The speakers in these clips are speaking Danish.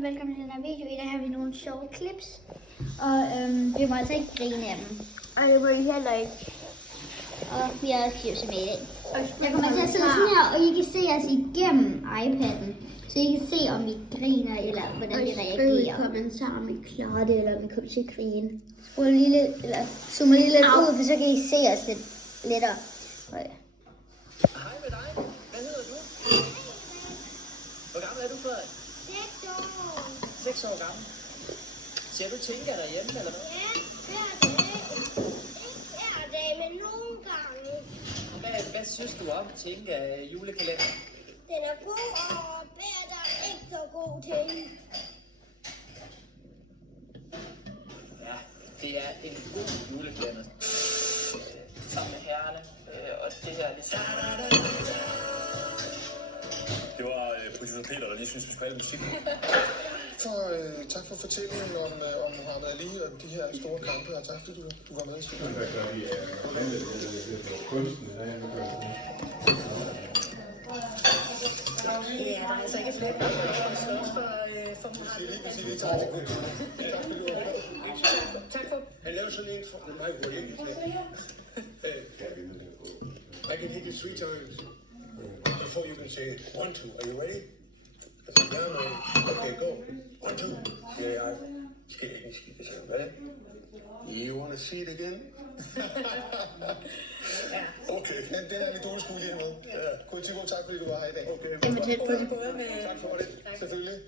og velkommen til den her video. I dag har vi nogle sjove clips, og vi må altså ikke grine af dem. Og det må I heller ikke. Og vi har også Kirsi med i dag. Jeg kommer til at sidde sådan her, og I kan se os igennem iPad'en. Så I kan se, om vi griner, eller hvordan vi reagerer. Og skriv i kommentarer, om I klarer det, eller om I kommer til at grine. Skru lige lidt, eller zoom lige lidt ud, for så kan I se os lidt lettere. Hej med dig. Hvad hedder du? Hvor gammel er du, Frederik? 6 år. 6 år gammel. Ser du Tinka derhjemme, eller hvad? Ja, hver dag. Ikke hver dag, men nogle gange. Hvad synes du om Tinka julekalender? Den er god, og Bert er ikke så god til. Ja, det er en god julekalender. Sammen med herrerne. Og det her, det Det var producer Peter, der lige synes, vi skulle have musik. Tak for fortællingen om Muhammad Ali og de her store kampe, og tak fordi du var med. Hvad gør vi af kunsten? Ja, der er altså ikke flere for Muhammad. Tak for. Han lavede sådan en for mig, hvor jeg I can hit you 3 times before you can say 1, 2. Are you ready? I said, yeah, man. Okay, go. 1, 2. Yeah, I skal ikke skide. Jeg siger, hvad? You want to see it again? Okay, den er lidt dårlig skole med. Ja. Kurtiko, tak fordi du var her i dag. Okay. Tak for det. Selvfølgelig.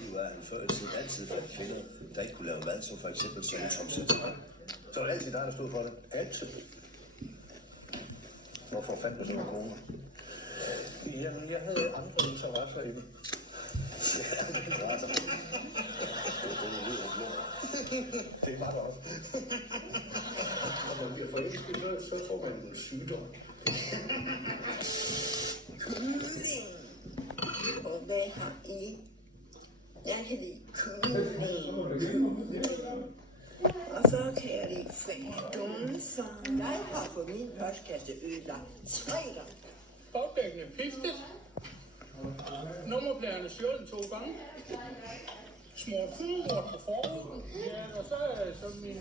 Det var en før i tiden altid for kvinder, der ikke kunne lave mad, som for eksempel som Tom Sætter. Så var det altid dig, der stod for det. Altid. Hvorfor fandt du sådan nogle kroner? Jamen, jeg havde andre interesser i det. Ja, interesser. Det var der også. Når man bliver forelsket, så får man en sygdom. Kylling. Og hvad har I? Jeg kan lide kylling. Og så kan jeg lide frikadelser. Jeg har på min postkasse ødelagt 3 gange. Bagdækkende piftet. Nummerpladerne stjålet 2 gange. Små kugler på forruden. Ja, og så min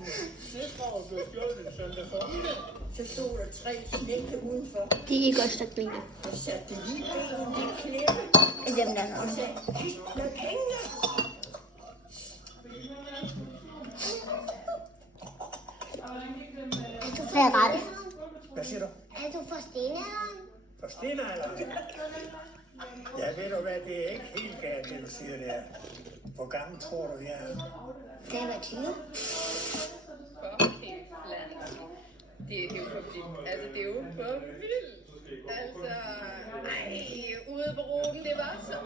slæsgrav blev stjålet en søndag formiddag. Så stod der 3 knægte udenfor. Det er ikke os, der griner. Og satte lige benene i knæene. Dem der Og sagde, hist med penge. Er jeg ret? Hvad siger du? Er du for stenalderen? For stenalderen? Ja, ved du hvad, det er ikke helt galt, det du siger der. Hvor gammel tror du, jeg er? Det var 20. Det er jo for vildt. Altså, det er jo for vildt. Altså, ude på ruten, det var så,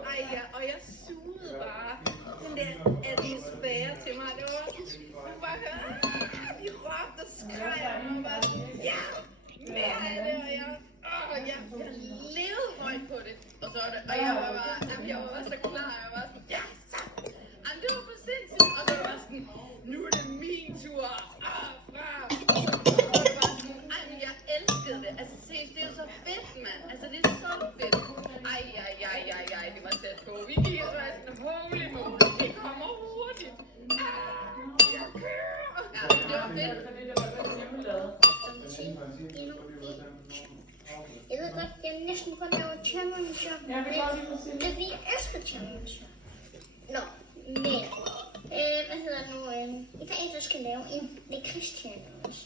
og jeg sugede bare den der atmosfære til mig. Det var, du bare høre, de råbte og skreg, og jeg var bare, ja, mere af det, og jeg levede højt på det. Og så var det, og jeg var bare så klar, jeg var sådan, ja, så, det var for sindssygt, og så var jeg sådan, nu er det min tur, jeg elskede det. Altså, seriøst, det er jo så fedt, mand. Altså, det er så fedt. Det var tæt på. Vi gik og var sådan, holy moly, det kommer hurtigt. Jeg kører. Ja, det var fedt. Jeg ved godt, jeg næsten kun laver challenger, men det er fordi, jeg elsker challenger. Nå, men, hvad hedder det nu? I kan ikke skal lave en lakrids-challenge.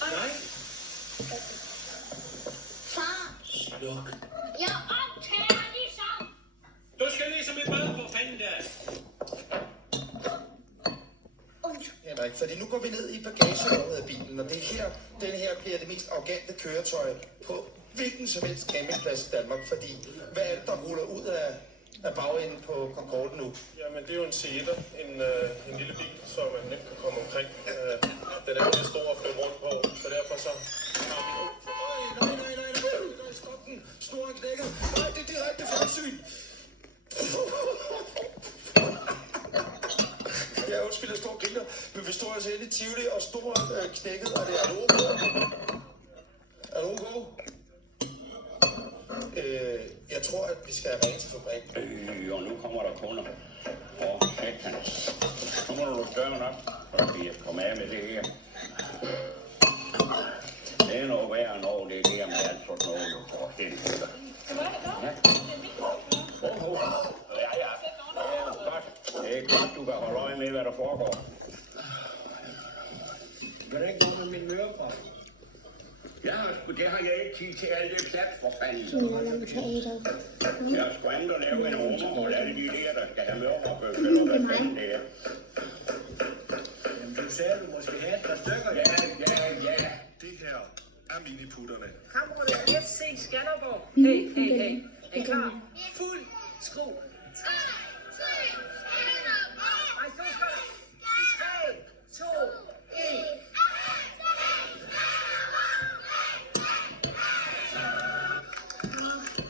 Nej. Far, Sluk. jeg optager ligesom. Du skal læse mit mad for fanden der. Henrik, fordi nu går vi ned i bagagerummet af bilen, og den her bliver det mest arrogante køretøj på hvilken som helst campingplads i Danmark, fordi hvad er det, der ruller ud af bagenden på Concorde nu? Jamen, det er jo en Seater, en lille bil, som man nemt kan komme omkring. Den er lidt stor at flytte rundt på, så derfor så har vi... Nej, stop den! Snoren knækket! Nej, det er direkte fjernsyn! Jeg undskyld, jeg står og griner, men vi står altså inde i Tivoli, og snoren knækket, og det er det OK? Er det OK? Jeg tror, at Vi skal have rent til fabrikken. Og nu kommer der kunder. Og satans. Nu må du lukke døren op, så vi kommer af med det her. Det er noget værre end over det der med alt sådan noget, du får stille. Ja. Ja. Godt. Det er godt, du kan holde øje med, hvad der foregår. Kan der ikke gå med min ørekrop? Det har jeg ikke tid til alt det plat for fanden. Så nu er der på teateret. Jeg har sgu andet at lave en rummer, og alle de der, der skal have mørkerbøger, eller hvad fanden det er. Jamen, du sagde, du måske have et par stykker. Ja. Det her er miniputterne. Kammeret FC Skanderborg. Hey. Er I klar? Fuld skru. 3, 2, 1.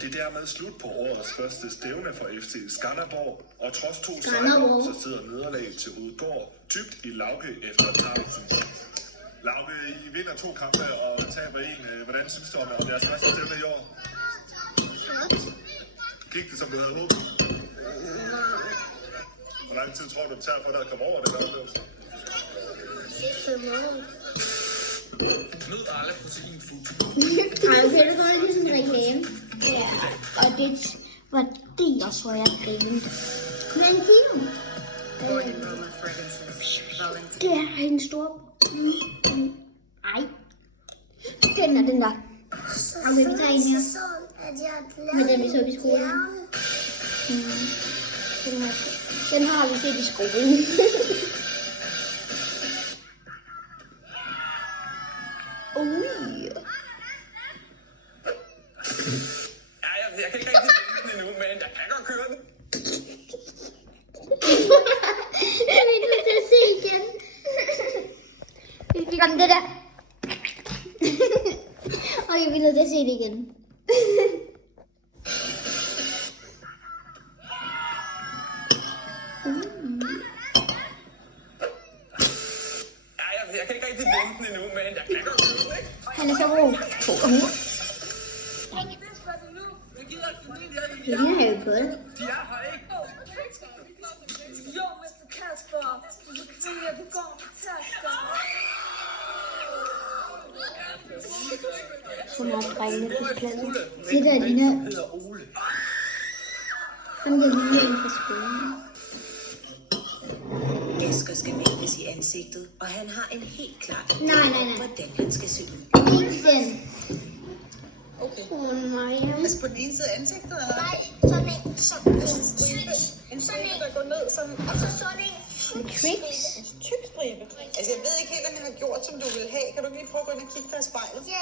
Det er dermed slut på årets første stævne for FC Skanderborg, og trods 2 Skanderborg. sejre, så sidder nederlaget til Udgård dybt i Lauke efter kampen. Lauke, I vinder 2 kampe og taber 1. Hvordan synes du om deres første stævne i år? Gik det, som du havde håbet? Hvor lang tid tror du, det tager for dig at komme over den oplevelse? Mød Arla Proteinfood. Ej, okay, det var ligesom en reklame. Ja, og det var det, jeg tror, jeg grinede. Valentino. Det er en stor... Ej. Den der. Okay, vi tager en mere. Men den vi så i skolen. Den har vi set i skolen. Jeg kan ikke rigtig vende den endnu, men jeg kan godt køre den. Jeg vil ikke til at se igen. Vi fik om det der. Okay, vi er nødt til at se det igen. Jeg kan ikke rigtig vende den endnu, men jeg kan godt køre den, ikke? Han er så god. Det er Harry Potter. De er her ikke. Jo, Mr. Kasper. Du går på tasker. Så meget drengene på klassen. Det der ligner... Han der ligner en fra skolen. Asger skal males i ansigtet, og han har en helt klar idé Nej. hvordan han skal se ud. Ikke den. Okay. Nej. Altså på den ene side af ansigtet, eller? Nej, sådan en, som en En stribe, der går ned sådan. og så sådan en Med tricks. Tyk stribe. Altså jeg ved ikke helt, om jeg har gjort, som du vil have. Kan du lige prøve at gå ind og kigge dig i spejlet? Ja.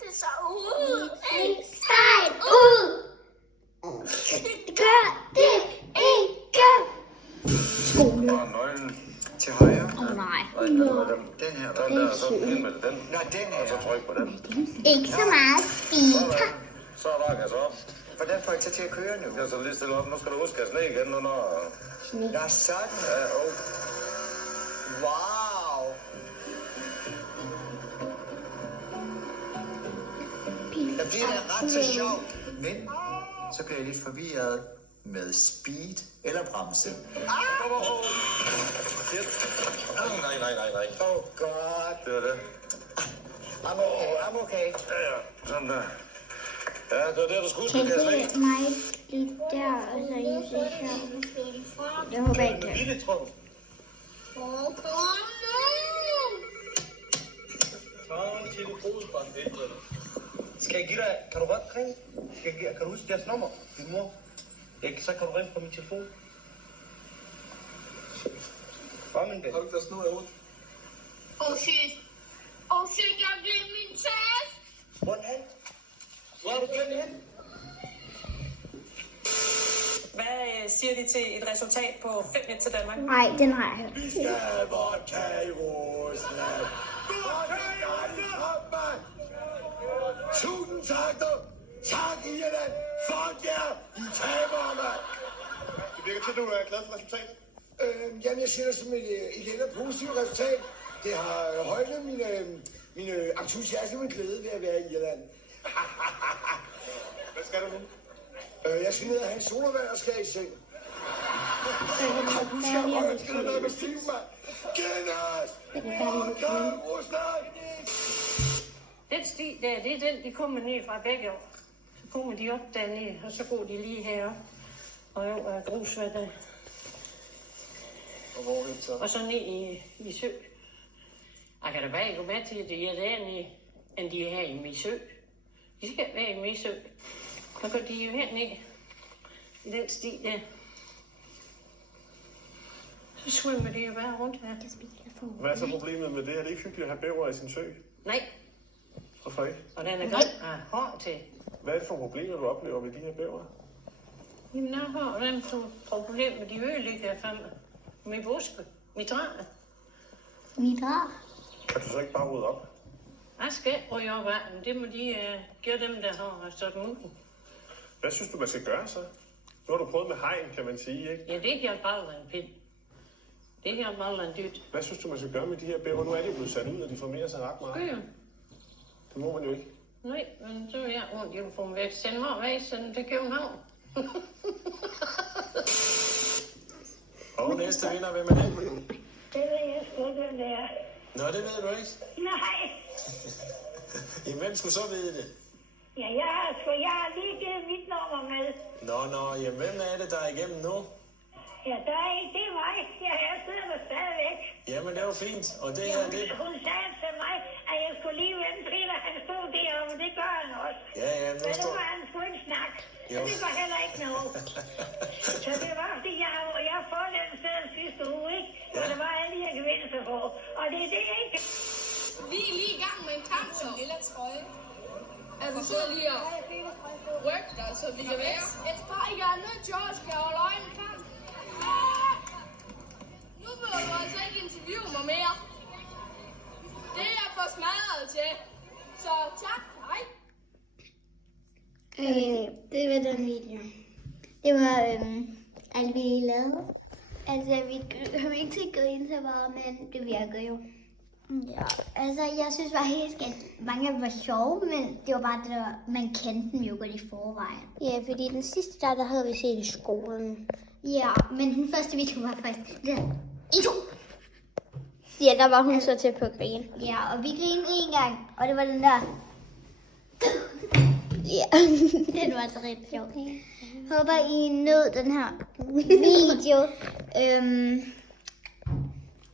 Det så ud. Sejt ud. Det gør det ikke. Skole. Og nøglen til højre. Nej. Den her, så ind med den. Nej, den her. Og så tryk på den. Ikke så meget speed. Så er der kasse op. Hvordan får jeg til at køre nu? Ja, så lige stille op. Nu skal du huske at ned igen, nu når... Ja, sådan. Ja, Wow. Der bliver det ret så sjovt. Men så bliver jeg lidt forvirret med speed eller bremse. Nej. Åh, godt. Det er det. I'm okay. Ja. Sådan der. Ja, det var det, du skulle. Kan I se mig lidt der, og så I ser her? Jeg håber ikke det. Lille trum. Skal jeg give dig... Kan du godt ringe? Kan du huske deres nummer? Din mor? Så kan du ringe på min telefon. Kom en dag. Har du ikke deres nummer herude? Oh shit, jeg glemte min taske. Hvordan? Hvor har du glemt det hen? Hvad siger de til et resultat på 5-1 til Danmark? Nej, den har jeg hørt. Vi skal have vodka i vores land. Tusind tak, du. Tak, Irland! Fuck jer! I taber, mand! Det virker til, at du er glad for resultatet. Jamen, jeg ser det som et ender positivt resultat. Det har højnet min entusiasme og glæde ved at være i Irland. Hvad skal du nu? Jeg skal ned og have en solvand og skal i seng. Du skal højt, skal der noget med stiv, mand. Gennes! Rusland! Den sti der, det er den, de kommer ned fra begge år. Så kommer de op dernede, og så går de lige herop. Og jo, er grusvand der. Og hvor er det så? Og så ned i sø. Jeg kan da bare ikke gå med til, at det er dernede, end de er her i Misø. De skal være i Misø. Så går de jo herned i den sti der. Så svømmer de jo bare rundt her. Hvad er så problemet med det? Er det ikke hyggeligt at have bæver i sin sø? Nej, Hvorfor ikke? og den er grim og hård til. Hvad er det for problemer, du oplever med de her bæver? Jamen, jeg har dem som problem med de ødelægger frem. Med buske, med træer. Midra. Kan du så ikke bare rydde op? Jeg skal ryge op af dem. Det må de gøre dem, der har stået ud. Hvad synes du, man skal gøre så? Nu har du prøvet med hegn, kan man sige, ikke? Ja, det hjælper aldrig en pind. Det hjælper aldrig en dyt. Hvad synes du, man skal gøre med de her bæver? Nu er de blevet sat ud, og de formerer sig ret meget. Ja. Det må man jo ikke. Nej, men så er jeg ondt, jeg vil få dem væk. Send mig væk, send dem til København. Og næste vinder, hvem er det? Det ved jeg sgu ikke, hvem det er. Nå, det ved du ikke. Nej. Jamen, hvem skulle så vide det? Ja, jeg har lige givet mit nummer med. Nå, jamen, hvem er det, der er igennem nu? Ja, der er ikke, det er mig. Jeg sidder der stadigvæk. Jamen, det var fint. Og det Ja, her, det... hun sagde til mig, at jeg skulle lige vente. Peter, han stod deroppe, og det gør han også. Ja, nu Men nu står... var han sgu ikke snakke. Jo. Og det var heller ikke noget. Så det var, fordi jeg har fået den sted sidste uge, ikke? Hvor der var alle de her gevinster på. Og det er det, ikke? Vi er lige i gang med en kamp, så. Eller trøje. Er du sidder lige og rykker dig, så vi kan være? Et par, jeg er nødt til at skal holde øje med kamp. Nu behøver du altså ikke interviewe mig mere. Det er jeg for smadret til. Så tak, hej. Det var den video. Det var alt vi lavede. Altså, vi kom ikke til at grine så meget, men det virker jo. Ja, altså, jeg synes faktisk, at mange af dem var sjove, men det var bare det, der, man kendte dem jo godt i forvejen. Ja, fordi den sidste der havde vi set i skolen. Ja, men den første video var faktisk Ja, der var hun så til på at grine. Ja, og vi grinede en gang, og det var den der. Ja, den var altså rigtig sjov. Håber I nød den her video.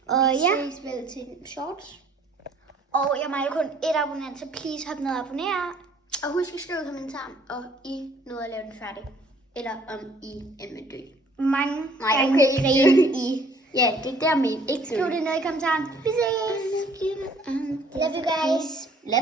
Og ja. Vi ses vel til shorts. Og jeg mangler kun 1 abonnent, så please hop ned og abonnere. Og husk at skrive i kommentaren, og I nåede at lave den færdig. Eller om I end med dø. Mange gange grine I. Ja, det er der med ikke. Skriv det ned i kommentaren. Vi ses. Love you guys.